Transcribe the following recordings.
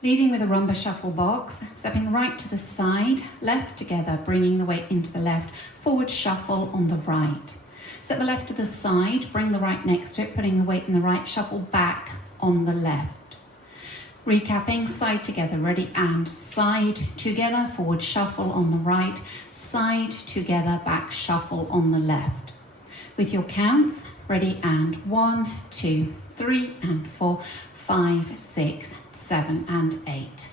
Leading with a rumba shuffle box, stepping the right to the side, left together, bringing the weight into the left, forward shuffle on the right. Step the left to the side, bring the right next to it, putting the weight in the right, shuffle back on the left. Recapping, side together, ready, and side together, forward shuffle on the right, side together, back shuffle on the left. With your counts, ready, and 1, 2, 3, and 4, 5, 6, 7, and 8.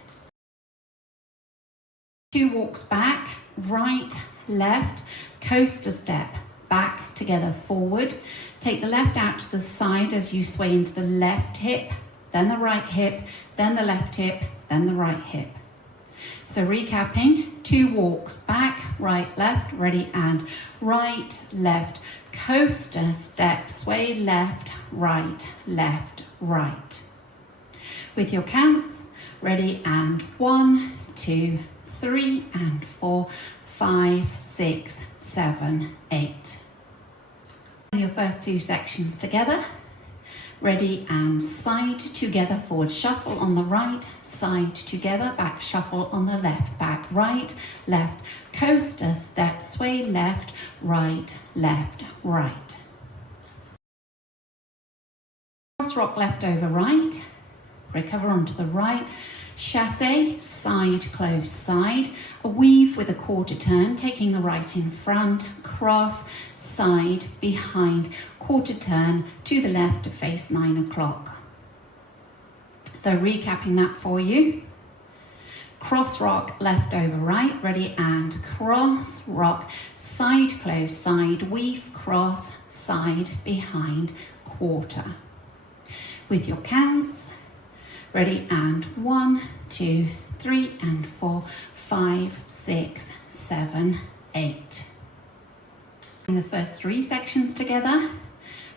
2 walks back, right, left, coaster step, back together, forward. Take the left out to the side as you sway into the left hip, then the right hip, then the left hip, then the right hip. So recapping, 2 walks back, right, left, ready, and right, left, coaster step, sway left, right, right. With your counts, ready, and 1, 2, 3, and 4, 5, 6, 7, 8. Your first 2 sections together. Ready, and side together, forward shuffle on the right, side together, back shuffle on the left, back right, left, coaster step, sway left, right. Cross rock left over right, recover onto the right, chassé, side, close, side, a weave with a quarter turn, taking the right in front, cross, side, behind, quarter turn to the left to face 9 o'clock. So recapping that for you. Cross rock left over right, ready, and cross rock, side, close, side, weave, cross, side, behind, quarter. With your counts, ready, and 1, 2, 3, and 4, 5, 6, 7, 8. In the first 3 sections together,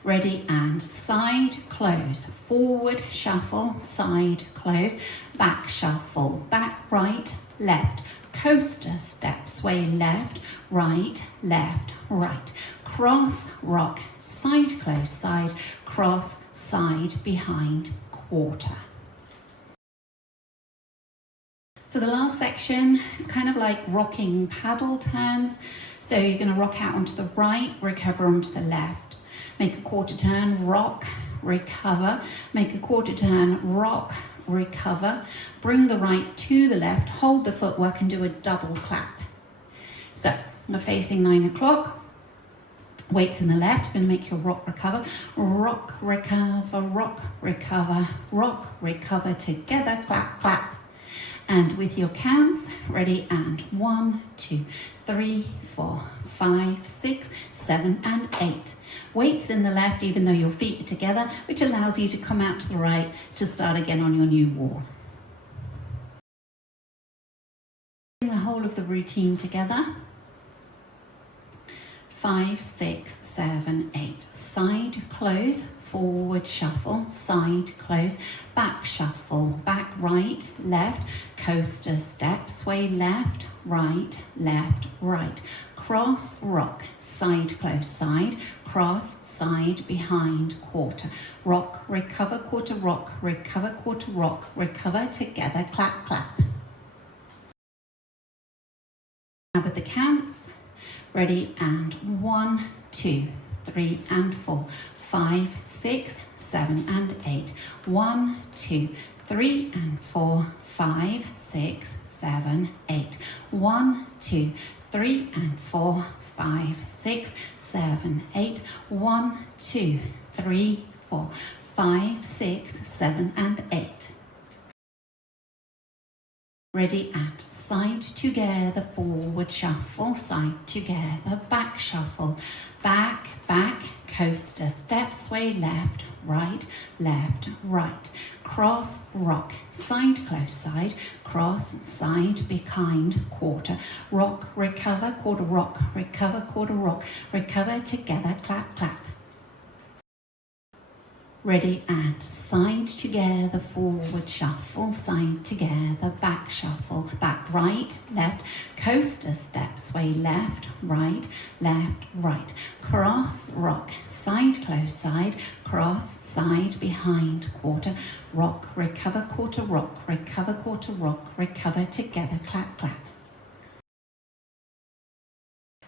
ready, and side, close, forward shuffle, side, close, back shuffle, back, right, left, coaster step, sway left, right, cross, rock, side, close, side, cross, side, behind, quarter. So the last section is kind of like rocking paddle turns. So you're going to rock out onto the right, recover onto the left. Make a quarter turn, rock, recover. Make a quarter turn, rock, recover. Bring the right to the left, hold the footwork and do a double clap. So we're facing 9 o'clock. Weights in the left, you're going to make your rock, recover, together, clap. And with your counts, ready, and 1, 2, 3, 4, 5, 6, 7, and 8. Weights in the left, even though your feet are together, which allows you to come out to the right to start again on your new wall. The whole of the routine together. 5, 6, 7, 8. Side, close, forward shuffle, side, close, back shuffle, back, right, left, coaster step, sway left, right, cross, rock, side, close, side, cross, side, behind, quarter, rock, recover, quarter, rock, recover, together, clap. Now with the counts, ready, and 1, 2, 3, and 4, 5, 6, 7, and 8. 1, 2, 3, and 4, 5, 6, 7, 8. 1, 2, 3, and 4, 5, 6, 7, 8. 1, 2, 3, 4, 5, 6, 7, and 8. Ready, and side together, forward shuffle, side together, back shuffle, back, coaster step, sway left, right, cross, rock, side, close, side, cross, side, behind, quarter, rock, recover, quarter, rock, recover, together, clap. Ready, and side together, forward shuffle, side together, back shuffle, back right, left, coaster step, sway left, right, cross, rock, side, close, side, cross, side, behind, quarter, rock, recover, quarter, rock, recover, quarter, rock, recover, together, clap, clap.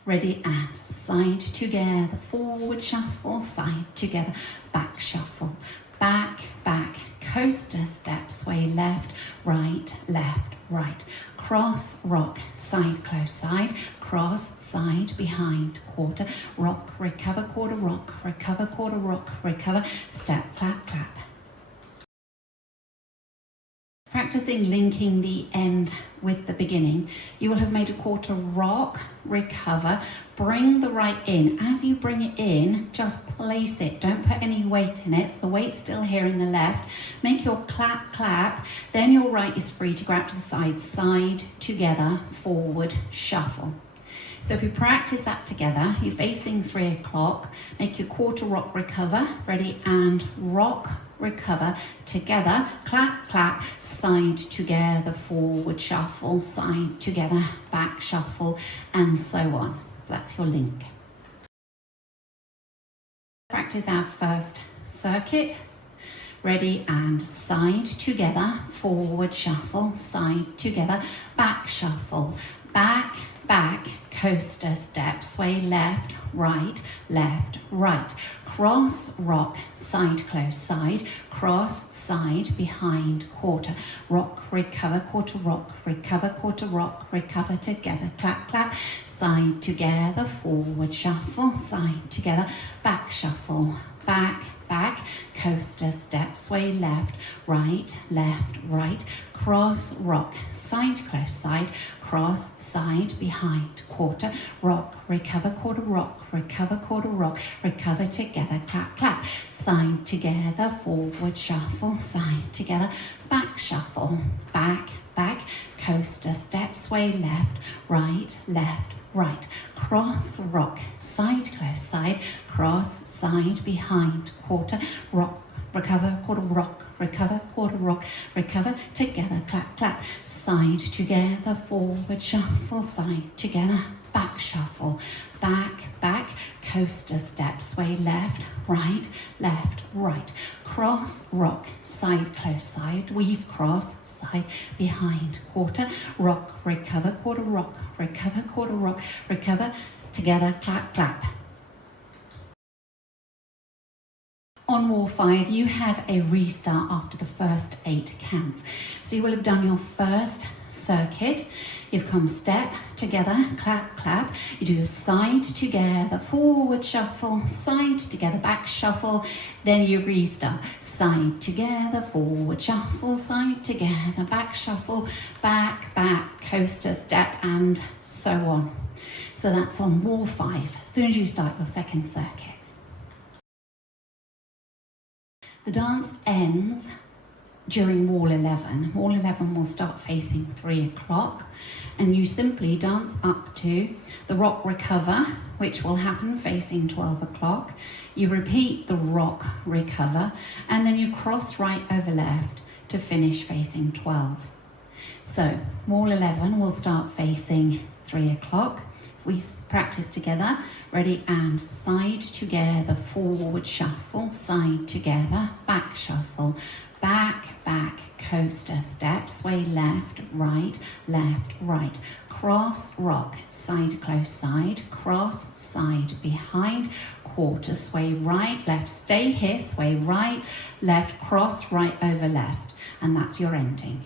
Ready, and side together, forward shuffle, side together, back shuffle, back, coaster step, sway left, right, cross, rock, side, close, side, cross, side, behind, quarter, rock, recover, quarter, rock, recover, quarter, rock, recover, step, clap, clap. Practicing linking the end with the beginning, you will have made a quarter rock, recover, bring the right in. As you bring it in, just place it. Don't put any weight in it. So the weight's still here in the left. Make your clap, clap. Then your right is free to grab to the side, side, together, forward, shuffle. So if you practice that together, you're facing 3 o'clock, make your quarter rock, recover, ready, and rock, recover, together, clap, clap, side together, forward shuffle, side together, back shuffle, and so on. So that's your link. Practice our first circuit. Ready, and side together, forward shuffle, side together, back shuffle, back, coaster step, sway left, right, cross, rock, side, close, side, cross, side, behind, quarter, rock, recover, quarter, rock, recover, quarter, rock, recover, together, clap, clap, side together, forward shuffle, side together, back shuffle, back, coaster step, sway left, right, cross, rock, side, close, side, cross, side, behind, quarter, rock, recover, quarter, rock, recover, quarter, rock, recover, together, clap, clap, side together, forward shuffle, side together, back shuffle, back, coaster step, sway left, right, cross, rock, side, close, side, cross, side, behind, quarter, rock, recover, quarter, rock, recover, quarter, rock, recover, together, clap, clap, side together, forward shuffle, side together, back shuffle, back, coaster step, sway left, right, cross, rock, side, close, side, weave, cross, side, behind, quarter, rock, recover, quarter, rock, recover, quarter, rock, recover, together, clap, clap. On wall 5, you have a restart after the first 8 counts. So you will have done your first circuit. You've come step together, clap, clap. You do your side together, forward shuffle, side together, back shuffle. Then you restart. Side together, forward shuffle, side together, back shuffle, back, coaster step, and so on. So that's on wall 5, as soon as you start your second circuit. The dance ends during wall 11. Wall 11 will start facing 3 o'clock, and you simply dance up to the rock recover, which will happen facing 12 o'clock. You repeat the rock recover, and then you cross right over left to finish facing 12. So wall 11 will start facing 3 o'clock. We practice together. Ready, and side together, forward shuffle, side together, back shuffle, back, coaster step, sway left, right, cross, rock, side, close, side, cross, side, behind, quarter, sway right, left, stay here, sway right, left, cross, right over left, and that's your ending.